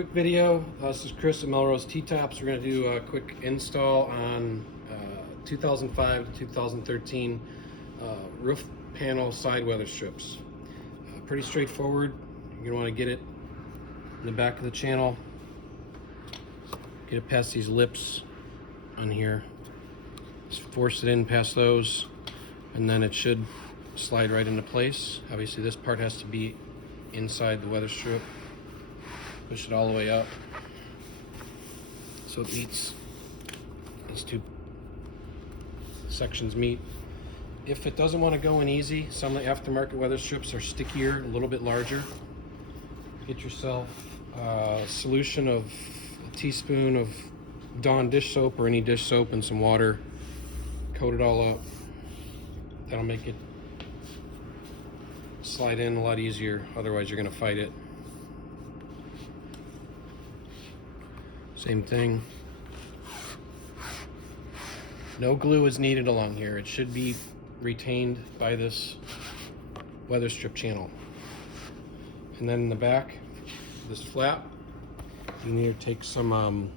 quick video. This is Chris at Melrose T-Tops. We're going to do a quick install on 2005 to 2013 roof panel side weather strips. Pretty straightforward. You're going to want to get it in the back of the channel. Get it past these lips on here. Just force it in past those, and then it should slide right into place. Obviously this part has to be inside the weather strip. Push it all the way up so it meets, these two sections meet. If it doesn't want to go in easy, some of the aftermarket weather strips are stickier, a little bit larger. Get yourself a solution of a teaspoon of Dawn dish soap or any dish soap and some water. Coat it all up. That'll make it slide in a lot easier, otherwise you're going to fight it. Same thing. No glue is needed along here. It should be retained by this weather strip channel. And then in the back, this flap, you need to take some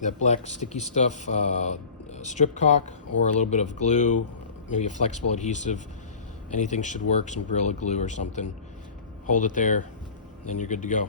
that black sticky stuff, strip caulk, or a little bit of glue, maybe a flexible adhesive. Anything should work, some Gorilla Glue or something. Hold it there, then you're good to go.